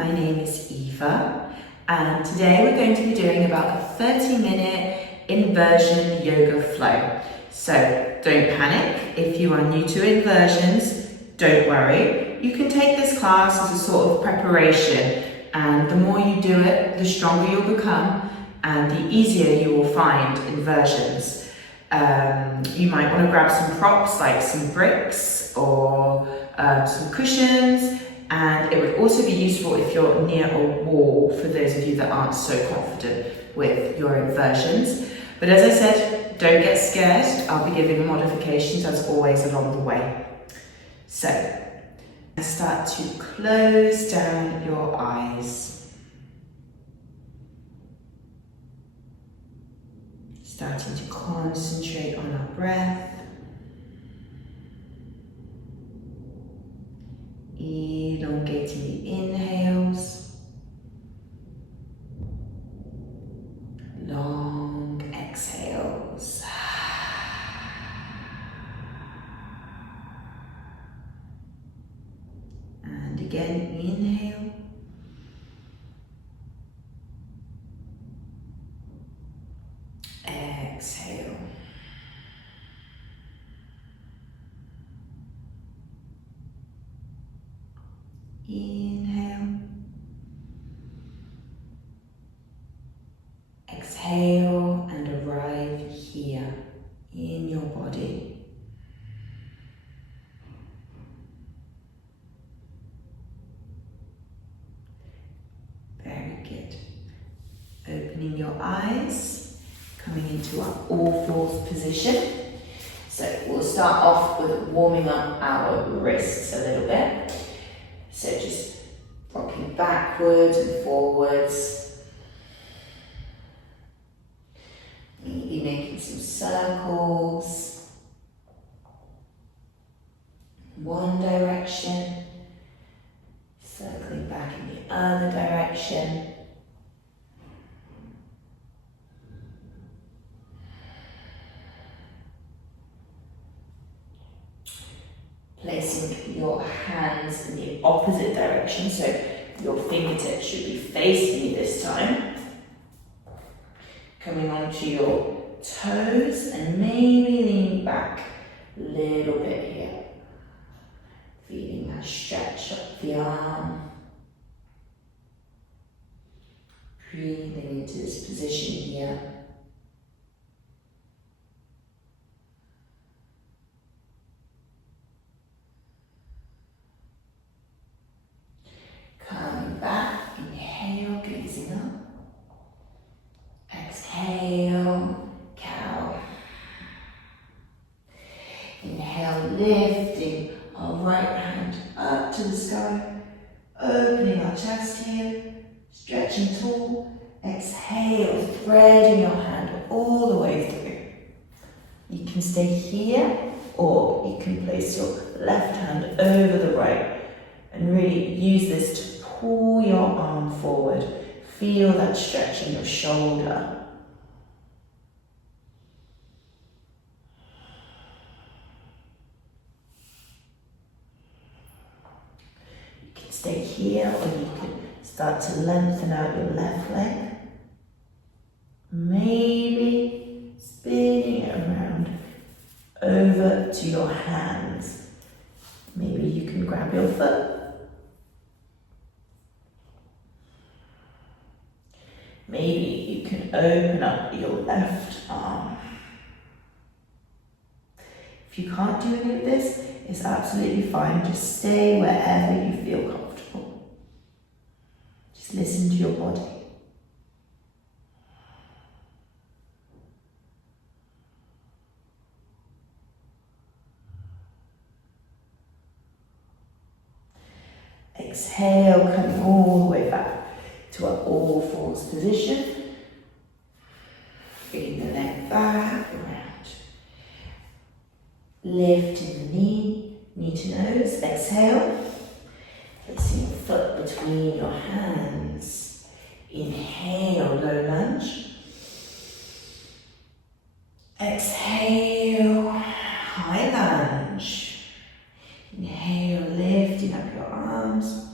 my name is Eva, and today we're going to be doing about a 30-minute inversion yoga flow. So don't panic. If you are new to inversions, don't worry. You can take this class as a sort of preparation, and the more you do it, the stronger you'll become and the easier you will find inversions. You might want to grab some props like some bricks or some cushions, and it would also be useful if you're near a wall for those of you that aren't so confident with your inversions. But as I said, don't get scared. I'll be giving modifications as always along the way. So, start to close down your eyes. Starting to concentrate on our breath. Elongating the inhales. Long exhales. And again, inhale. Exhale. Inhale. Exhale and arrive here in your body. Very good. Opening your eyes, coming into our all fours position. So we'll start off with warming up our wrists a little bit. So just rocking backwards and forwards. Maybe making some circles. One direction. Circling back in the other direction. Placing your hands in the opposite direction, so your fingertips should be facing you this time. Coming onto your toes and maybe leaning back a little bit here. Feeling that stretch up the arm. Breathing into this position here. Coming back, inhale, gazing up. Exhale, cow. Inhale, lifting our right hand up to the sky, opening our chest here, stretching tall. Exhale, threading your hand all the way through. You can stay here, or you can place your left hand over the right and really use this to pull your arm forward. Feel that stretch in your shoulder. You can stay here, or you can start to lengthen out your left leg. Maybe spinning it around over to your hands. Maybe you can grab your foot. Maybe you can open up your left arm. If you can't do any of this, it's absolutely fine. Just stay wherever you feel comfortable. Just listen to your body. Exhale, coming all the way back to our all fours position. Bringing the leg back around. Lifting the knee to nose. Exhale. Placing your foot between your hands. Inhale, low lunge. Exhale, high lunge. Inhale, lifting up your arms.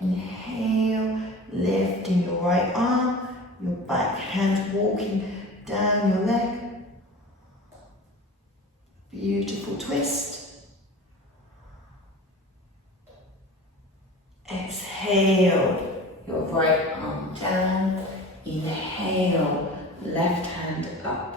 Inhale, lifting your right arm, your back hand walking down your leg. Beautiful twist. Exhale, your right arm down. Inhale, left hand up.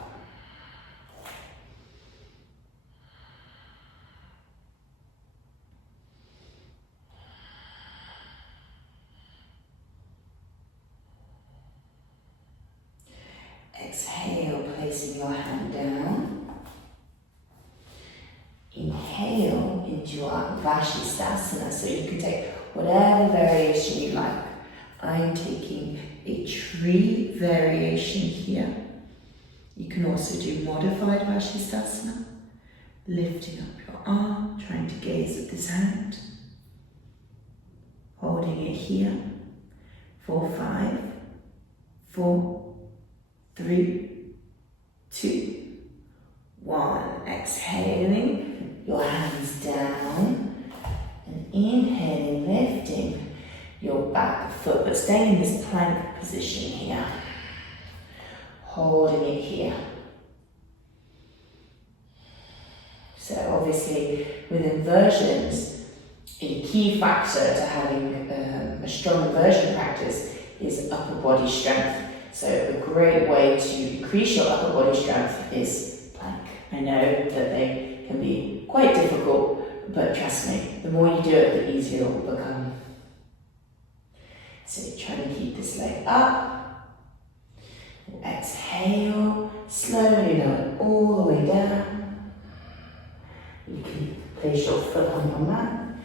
Exhale, placing your hand down. Inhale into your Vashisthasana, so you can take whatever variation you like. I'm taking a tree variation here. You can also do modified Vashisthasana, lifting up your arm, trying to gaze at this hand, holding it here for 5, 4, 3, 2, 1. Exhaling, your hands down, and inhaling, lifting your back foot, but staying in this plank position here. Holding it here. So obviously with inversions, a key factor to having a strong inversion practice is upper body strength. So a great way to increase your upper body strength is plank. I know that they can be quite difficult, but trust me, the more you do it, the easier it will become. So try to keep this leg up. Exhale, slowly lower all the way down. You can place your foot on your mat.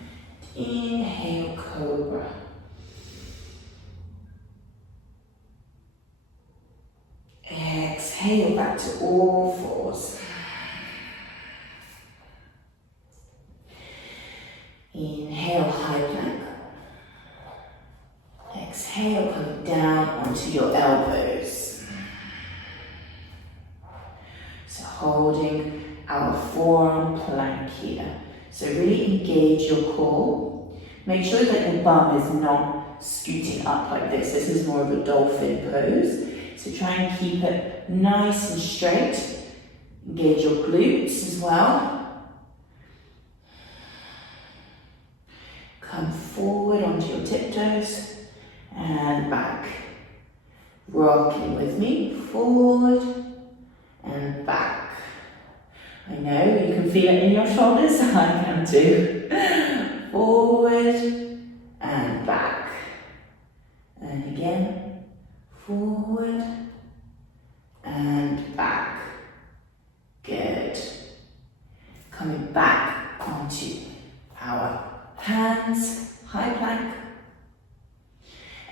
Inhale, cobra. Exhale, back to all fours. Inhale, high plank. Exhale, come down onto your elbows. So holding our forearm plank here. So really engage your core. Make sure that your bum is not scooting up like this. This is more of a dolphin pose. So try and keep it nice and straight. Engage your glutes as well. Come forward onto your tiptoes and back. Rocking with me, forward and back. I know you can feel it in your shoulders, I can too. Forward and back. And again, forward and back. Good. Coming back onto our hands, high plank.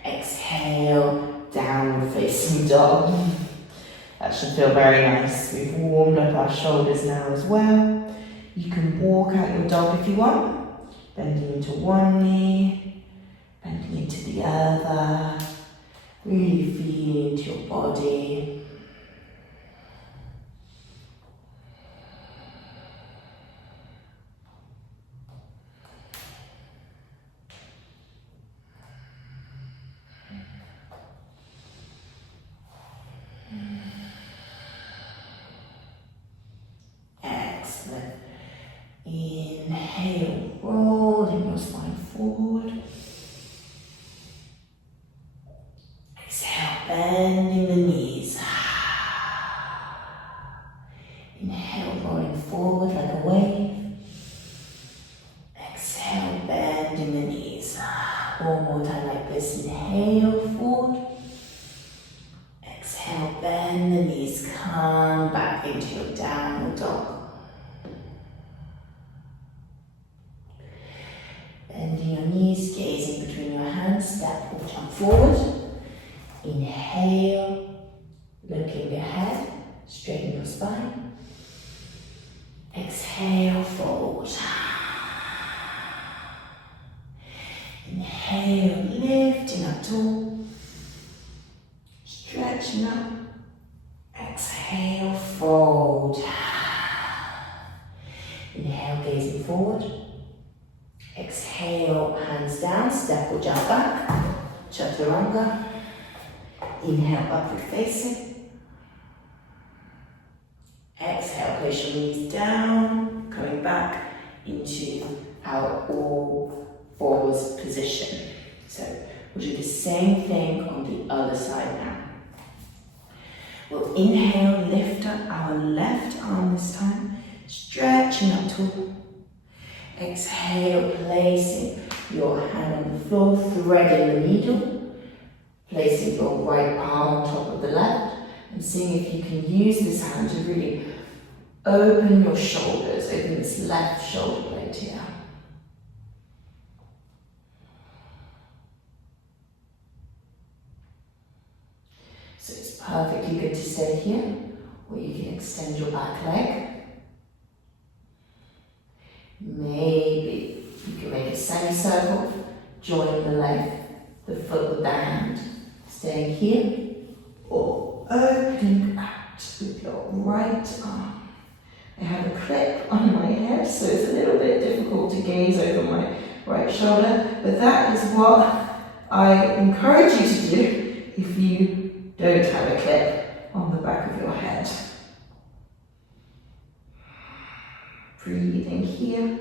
Exhale, downward facing dog. That should feel very nice. We've warmed up our shoulders now as well. You can walk out your dog if you want. Bending into one knee, bending into the other. Really feeling into your body. Excellent. Inhale, rolling your spine forward. Exhale, bending the knees. Inhale, rolling forward like a wave. Exhale, bending the knees. One more time like this. Inhale, forward. Exhale, bend the knees. Come back into your downward dog. Bending your knees, gazing between your hands, step or jump forward. Inhale, looking ahead, straighten your spine. Exhale, fold. Inhale, lifting up tall, stretching up. Exhale, fold. Inhale, gazing forward. Exhale, hands down, step or jump back. Chaturanga. Inhale, upward facing. Exhale, place your knees down, coming back into our all fours position. So we'll do the same thing on the other side now. We'll inhale, lift up our left arm this time, stretching up tall. Exhale, placing your hand on the floor, threading the needle, placing your right palm on top of the left, and seeing if you can use this hand to really open your shoulders, open this left shoulder blade here. So it's perfectly good to stay here, or you can extend your back leg. Maybe you can make a semicircle, joining the leg, the foot with the hand, staying here, or opening out with your right arm. I have a clip on my head, so it's a little bit difficult to gaze over my right shoulder, but that is what I encourage you to do if you don't have a clip on the back of your head. Breathing here.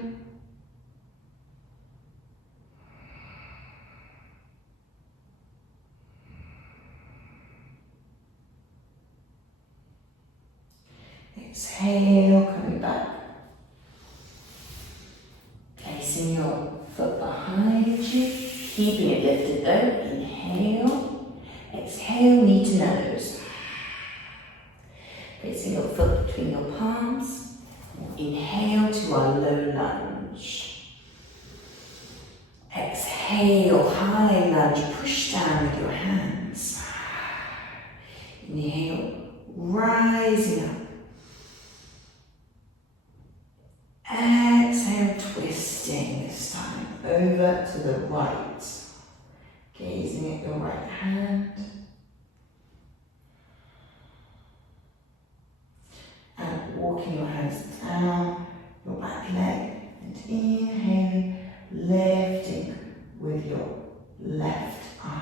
Exhale, coming back. Placing your foot behind you, keeping it lifted though. Inhale. Exhale, knee to nose. Placing your foot between your palms. Inhale to our low lunge. Exhale, high lunge, push down with your hands. Inhale, rising up. Exhale, twisting this time over to the right. Gazing at your right hand. And walking your hands down your back leg. And inhaling, lifting with your left arm.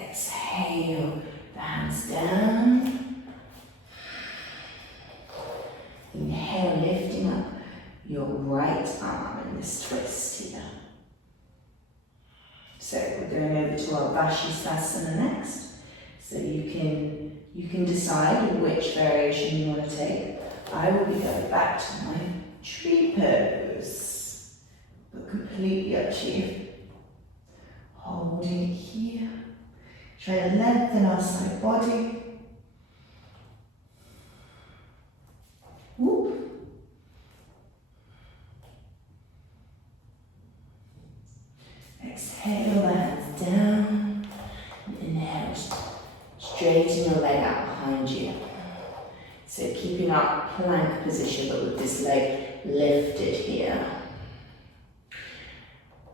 Exhale, the hands down. Inhale, lifting up your right arm in this twist here. So we're going over to our Vashisthasana next. So you can decide which variation you want to take. I will be going back to my tree pose, but completely up to you. Holding it here. Try to lengthen our side body. Whoop. Exhale, the hands down. Inhale, straighten your leg out behind you. So keeping our plank position, but with this leg lifted here.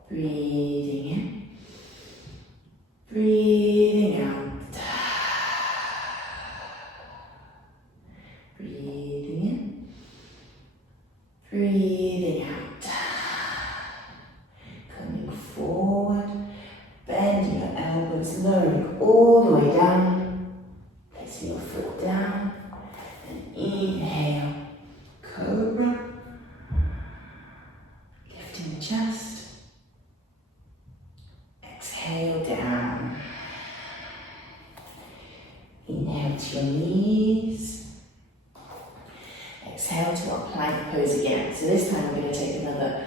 Breathing in. Breathing out. Breathing in. Breathing out. Coming forward. Bending your elbows, lowering all the way down. Placing your foot down. And inhale. Cobra. Lifting the chest. Exhale down. Inhale to your knees. Exhale to our plank pose again. So this time we're going to take another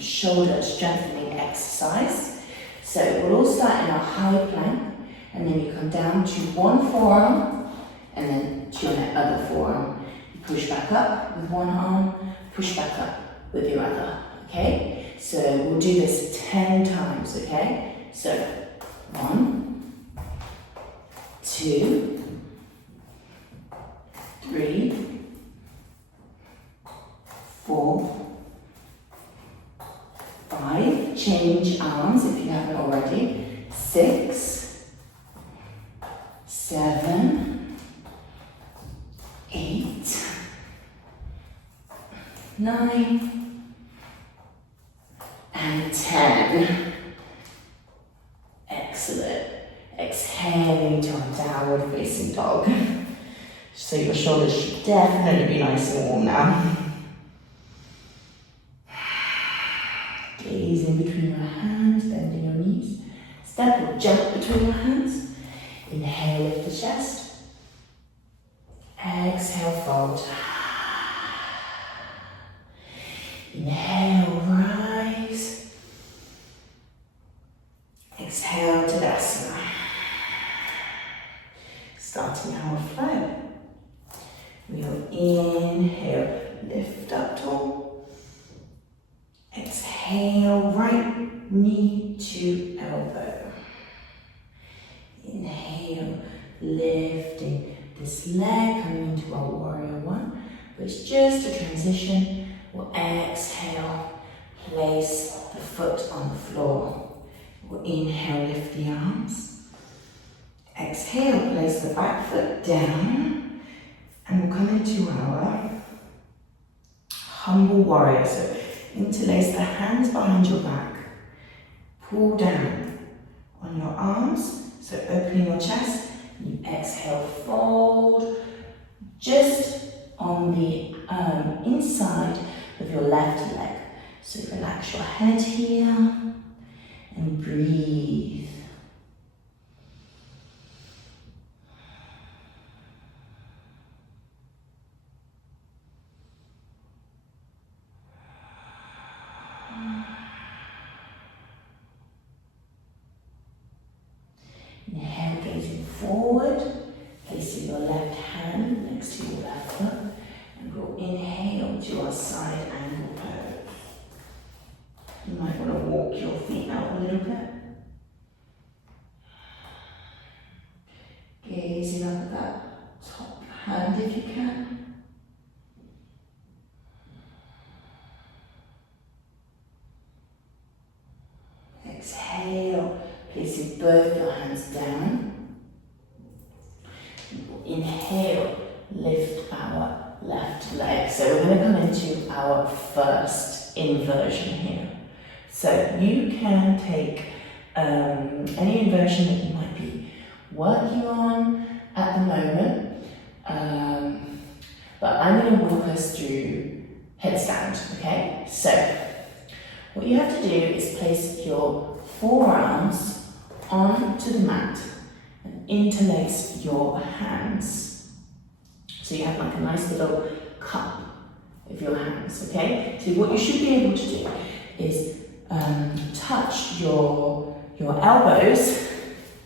shoulder strengthening exercise. So we'll all start in our high plank, and then you come down to one forearm, and then to your other forearm. You push back up with one arm, push back up with your other. Okay? So we'll do this 10 times, okay? So 1, 2, 3, 4, 5, change arms if you haven't already, 6, 7, 9, and 10. Excellent. Exhaling to a downward facing dog. So your shoulders should definitely be nice and warm now. Gaze in between your hands, bending your knees. Step or jump between your hands. Inhale, lift the chest. Exhale, fold. Inhale, rise. Exhale, Tadasana. Starting our flow. We'll inhale, lift up tall. Exhale, right knee to elbow. Inhale, lifting this leg, coming into our warrior one. But it's just a transition. We'll exhale, place the foot on the floor. We'll inhale, lift the arms. Exhale, place the back foot down. And we'll come into our humble warrior. So interlace the hands behind your back. Pull down on your arms. So opening your chest. You exhale, fold. Just on the inside of your left leg. So relax your head here and breathe. Inhale, gazing forward, placing your left hand next to your left foot, and we'll inhale to our side angle pose. You might want to walk your feet out a little bit. Gazing up at that top hand if you can. Exhale, placing both your hands down. Inhale, lift our left leg. So we're going to come into our first inversion here. So you can take any inversion that you might be working on at the moment. But I'm going to walk us through headstand, okay? So what you have to do is place your forearms onto the mat and interlace your hands. So you have like a nice little cup of your hands, okay? So what you should be able to do is touch your elbows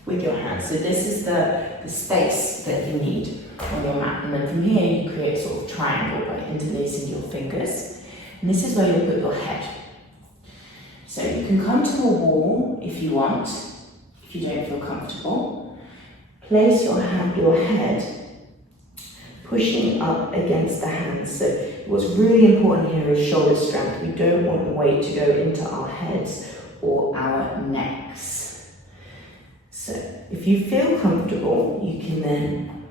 with your hands. So this is the space that you need on your mat. And then from here you create a sort of triangle by interlacing your fingers. And this is where you'll put your head. So you can come to a wall if you want, if you don't feel comfortable. Place your head pushing up against the hands. So what's really important here is shoulder strength. We don't want the weight to go into our heads or our necks. So if you feel comfortable, you can then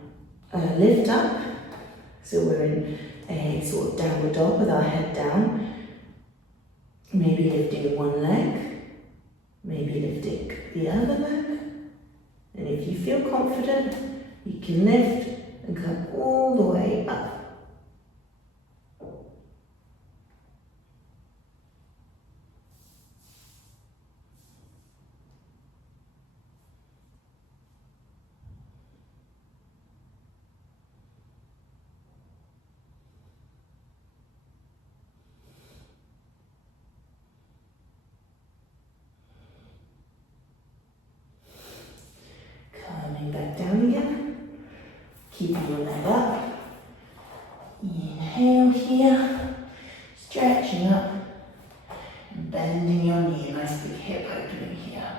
lift up. So we're in a sort of downward dog with our head down. Maybe lifting one leg, maybe lifting the other leg. And if you feel confident, you can lift and come all the way up. Back down again. Keeping your leg up. Inhale here. Stretching up. And bending your knee. Nice big hip opening here.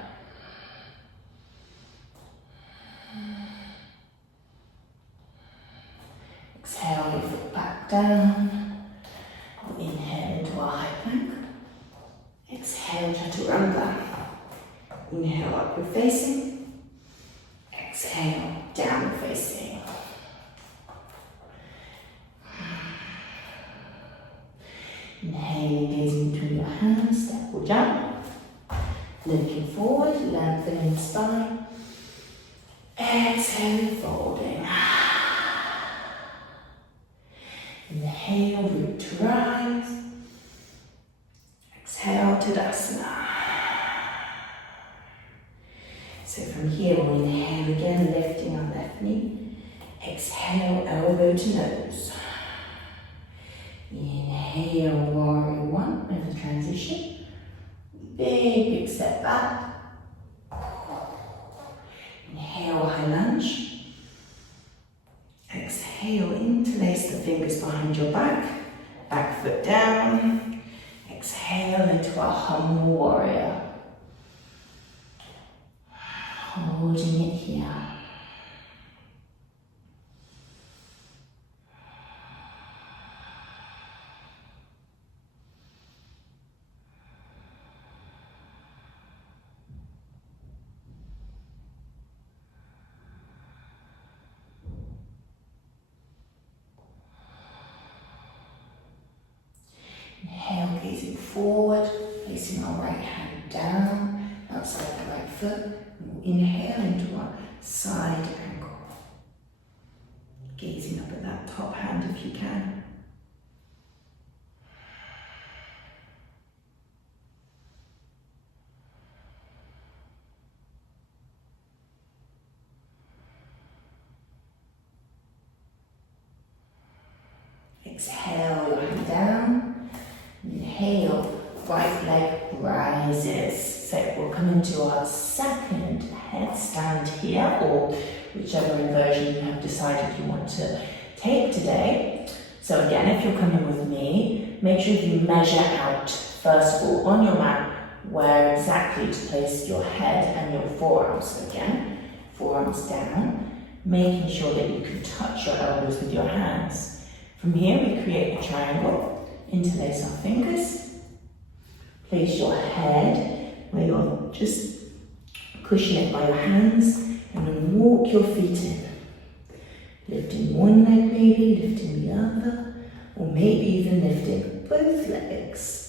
Exhale, your foot back down. Inhale into our high plank. Exhale, chaturanga. Inhale, upward facing. Exhale, downward facing. Inhaling, gazing between your hands, step or jump. Looking forward, lengthening the spine. Exhale, folding. Inhale, root to rise. Exhale, Tadasana. So from here, we'll inhale again, lifting our left knee. Exhale, elbow to nose. Inhale, warrior one over the transition. Big step back. Inhale, high lunge. Exhale, interlace the fingers behind your back foot down. Exhale into our humble warrior. Holding it here. Inhale, gazing forward, placing our right hand down, outside the right foot. We'll inhale into our side ankle. Gazing up at that top hand if you can. Exhale, your hand down. Inhale, right leg rises. So we'll come into our second headstand here, or whichever inversion you have decided you want to take today. So again, if you're coming with me, make sure you measure out, first of all, on your mat, where exactly to place your head and your forearms. So again, forearms down, making sure that you can touch your elbows with your hands. From here, we create a triangle, interlace our fingers, place your head where you're just cushioning it by your hands, and then walk your feet in. Lifting one leg maybe, lifting the other, or maybe even lifting both legs.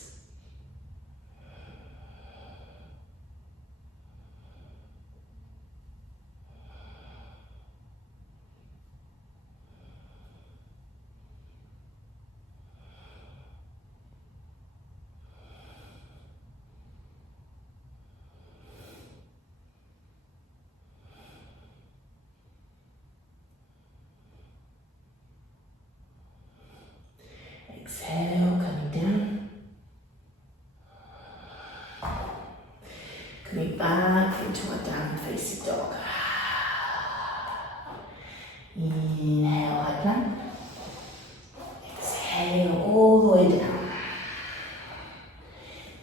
Exhale, coming down. Coming back into our down facing dog. Inhale, high plank. Exhale, all the way down.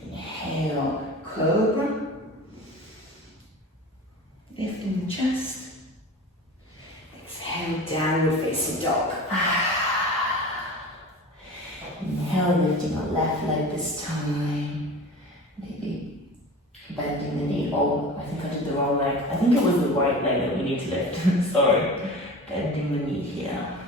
Inhale, cobra. Lifting the chest. Exhale, downward facing dog. Inhale, lifting our left leg this time. Maybe bending the knee. Oh, I think I did the wrong leg. I think it was the right leg that we need to lift. Sorry. Bending the knee here.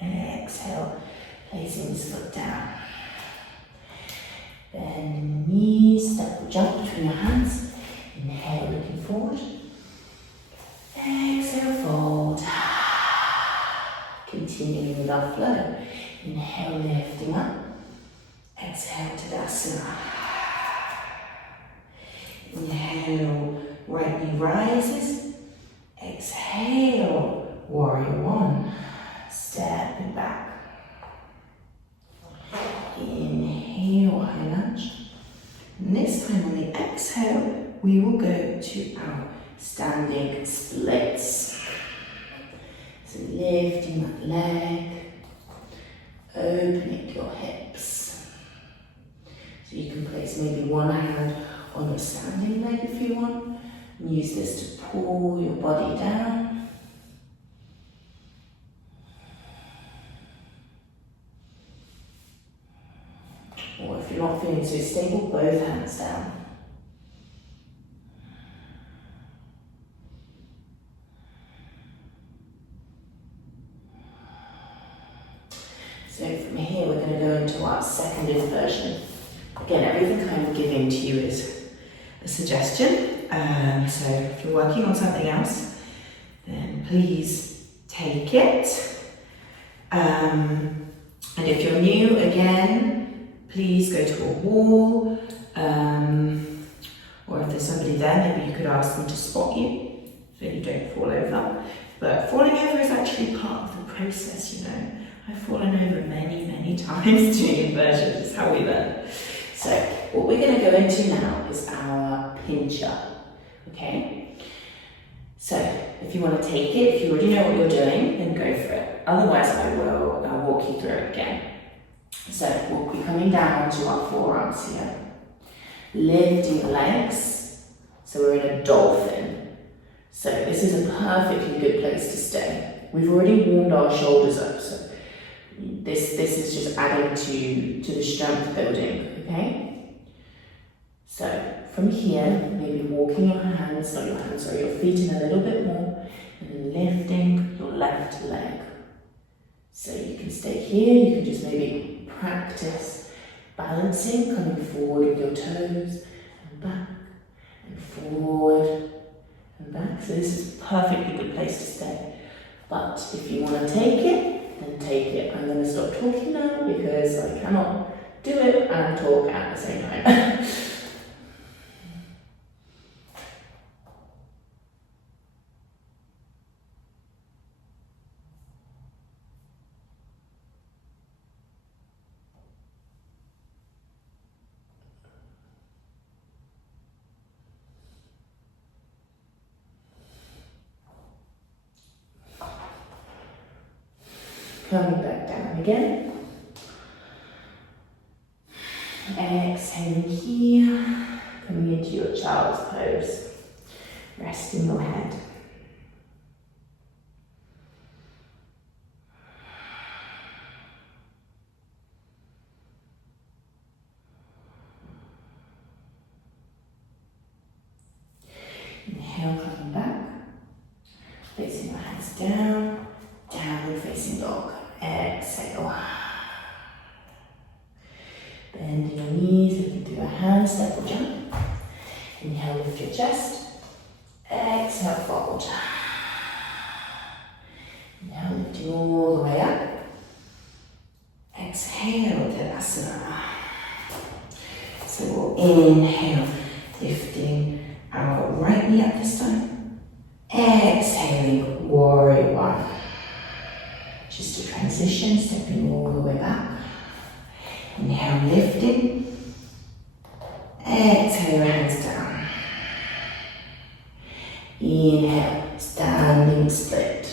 Exhale, placing this foot down. Bend the knees, step or jump between your hands. Inhale, looking forward. Exhale, fold. Continuing with our flow. Inhale, lifting up. Exhale, Tadasana. Inhale, right knee rises. Exhale, warrior one. Stepping back. Inhale, high lunge. And this time on the exhale, we will go to our standing splits. So lifting that leg, opening your hips. So you can place maybe one hand on your standing leg if you want, and use this to pull your body down. Or if you're not feeling so stable, both hands down. going to go into our second inversion. Again, everything I'm giving to you is a suggestion. So if you're working on something else, then please take it. And if you're new, again, please go to a wall. Or if there's somebody there, maybe you could ask them to spot you so you don't fall over. But falling over is actually part of the process, you know. I've fallen over many, many times doing inversions. It's how we learn. So what we're going to go into now is our pincher, okay? So if you want to take it, if you already know what you're doing, then go for it. Otherwise, I will walk you through it again. So we'll be coming down to our forearms here. Lifting the legs, so we're in a dolphin. So this is a perfectly good place to stay. We've already warmed our shoulders up, so this is just adding to the strength building, okay? So from here, maybe walking your hands, not your hands, sorry, your feet in a little bit more, and then lifting your left leg. So you can stay here, you can just maybe practice balancing, coming forward with your toes, and back, and forward, and back. So this is a perfectly good place to stay. But if you want to take it, then take it. I'm going to stop talking now because I cannot do it and talk at the same time. Coming back down again. Exhaling here, coming into your child's pose. Resting your head. Inhale, coming back. Placing your hands down. Downward facing dog. Exhale. Bend your knees, looking through a handstand or jump. Inhale, lift your chest. Exhale, fold. Inhale, lift you all the way up. Exhale, Tadasana. So we'll inhale, lifting our right knee up this time. Exhaling, warrior one. Just a transition, stepping all the way back. Inhale, lifting. Exhale, hands down. Inhale, standing split.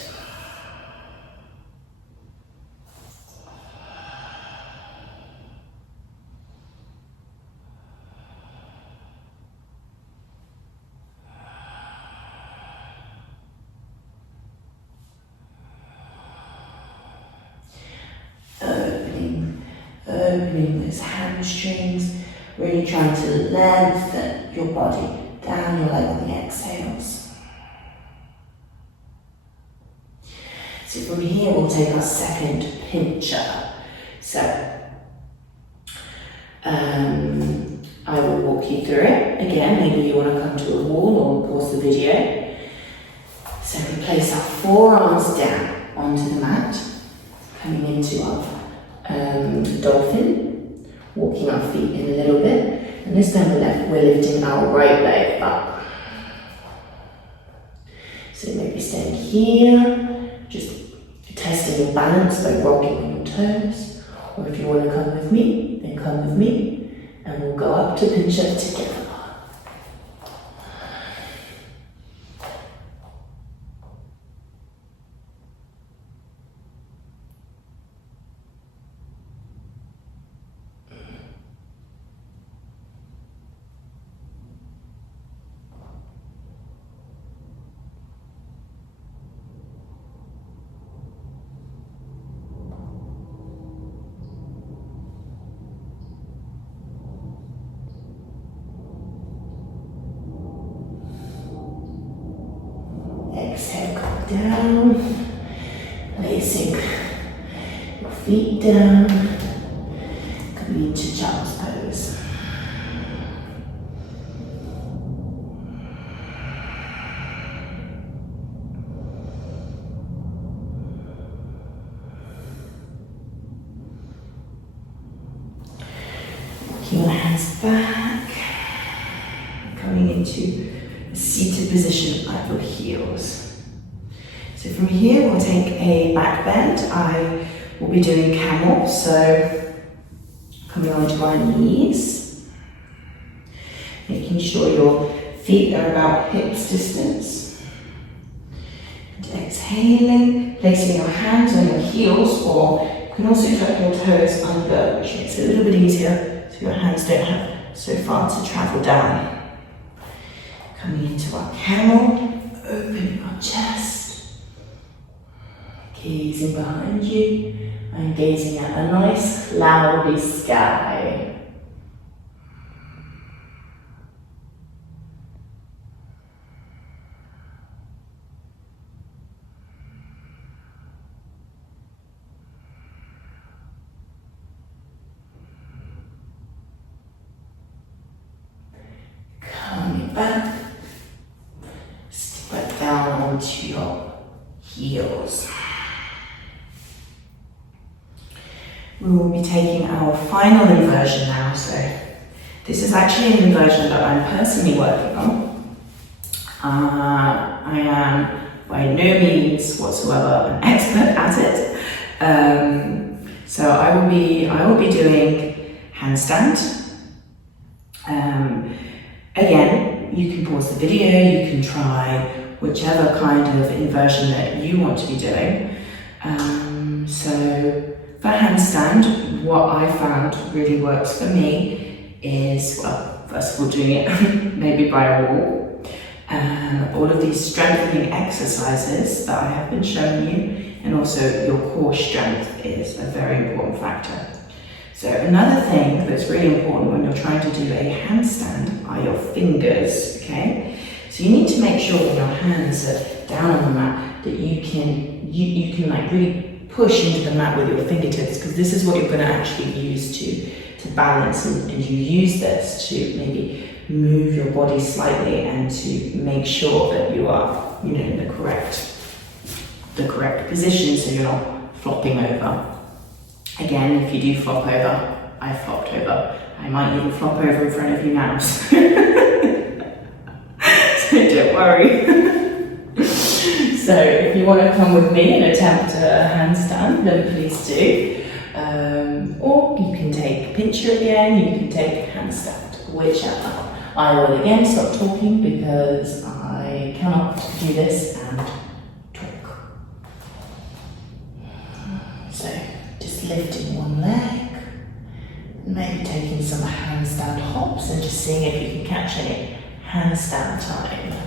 Opening those hamstrings, really trying to lengthen your body down your leg on the exhales. So from here we'll take our second pincher. So I will walk you through it. Again, maybe you want to come to a wall or pause the video. So we place our forearms down onto the mat, coming into our dolphin, walking our feet in a little bit, and this time we're lifting our right leg up. So maybe staying here, just testing your balance by rocking on your toes, or if you want to come with me, then come with me, and we'll go up to pincher together. Exhale, come down, placing your feet down, hands back, coming into a seated position at your heels. So from here we'll take a back bend. I will be doing camel, so coming onto our knees, making sure your feet are about hips distance. And exhaling, placing your hands on your heels, or you can also tuck your toes under, which makes it a little bit easier so your hands don't have so far to travel down. Coming into our camel, opening our chest, gazing behind you and gazing at a nice cloudy sky. Coming back, step down onto your heels. We will be taking our final inversion now. So this is actually an inversion that I'm personally working on. I am by no means whatsoever an expert at it. So I will be doing handstand. Again, you can pause the video, you can try whichever kind of inversion that you want to be doing. So for handstand, what I found really works for me is, well, first of all, doing it maybe by a wall. All of these strengthening exercises that I have been showing you, and also your core strength is a very important factor. So another thing that's really important when you're trying to do a handstand are your fingers, okay? So you need to make sure when your hands are down on the mat that you can like really push into the mat with your fingertips, because this is what you're going to actually use to balance, and you use this to maybe move your body slightly and to make sure that you are, you know, in the correct position, so you're not flopping over. Again, if you do flop over, I flopped over. I might even flop over in front of you now. So don't worry. So if you want to come with me and attempt a handstand, then please do. Or you can take pincher again, you can take handstand, whichever. I will again stop talking because I cannot do this and talk. So just lifting one leg, maybe taking some handstand hops and just seeing if you can catch any handstand time.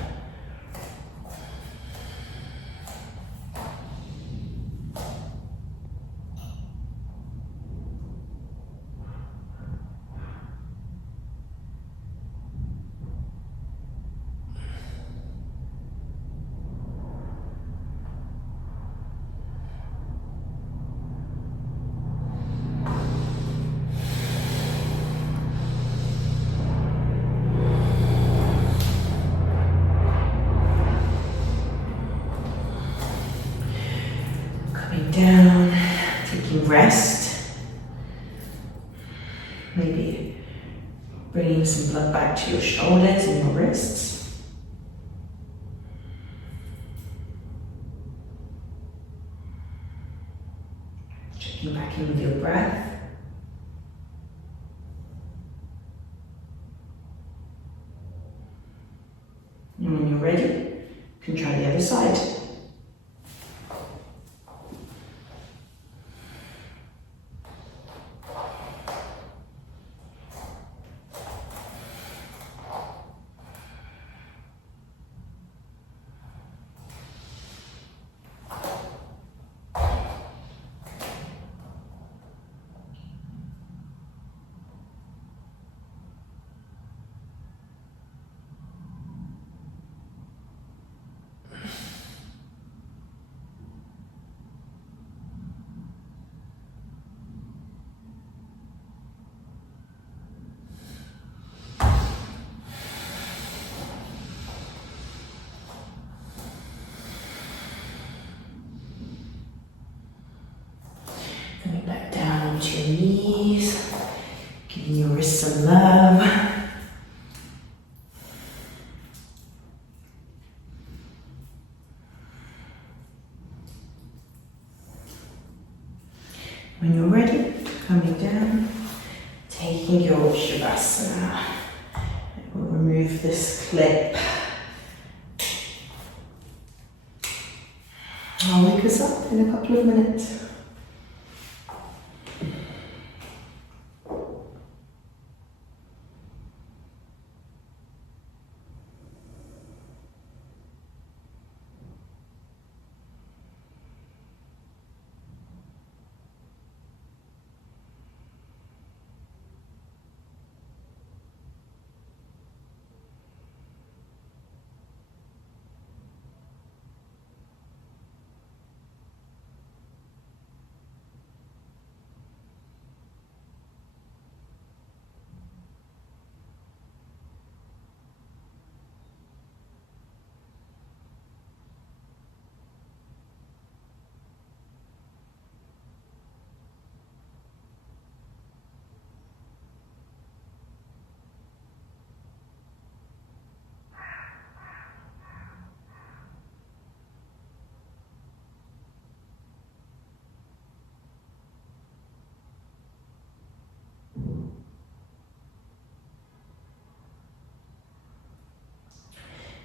Down, taking rest, maybe bringing some blood back to your shoulders and your wrists. Checking back in with your breath. And when you're ready, you can try the other side. Coming back down onto your knees, giving your wrists some love. When you're ready, coming down, taking your Shavasana. We'll remove this clip. I'll wake us up in a couple of minutes.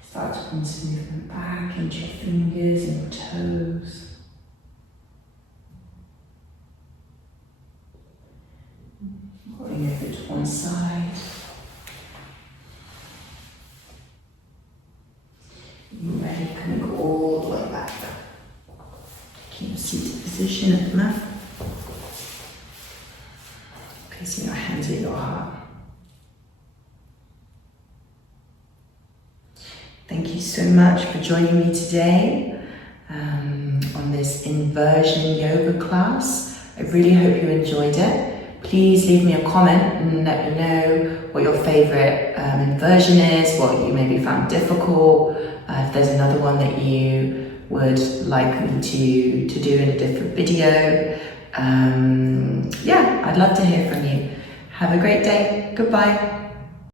Start to want to move them back into your fingers and your toes. Rolling over to one side. You're ready, coming all the way back. Keep your seated position at the mat. Placing your hands at your heart. Thank you so much for joining me today on this inversion yoga class. I really hope you enjoyed it. Please leave me a comment and let me know what your favourite inversion is, what you maybe found difficult, if there's another one that you would like me to do in a different video. Yeah, I'd love to hear from you. Have a great day. Goodbye.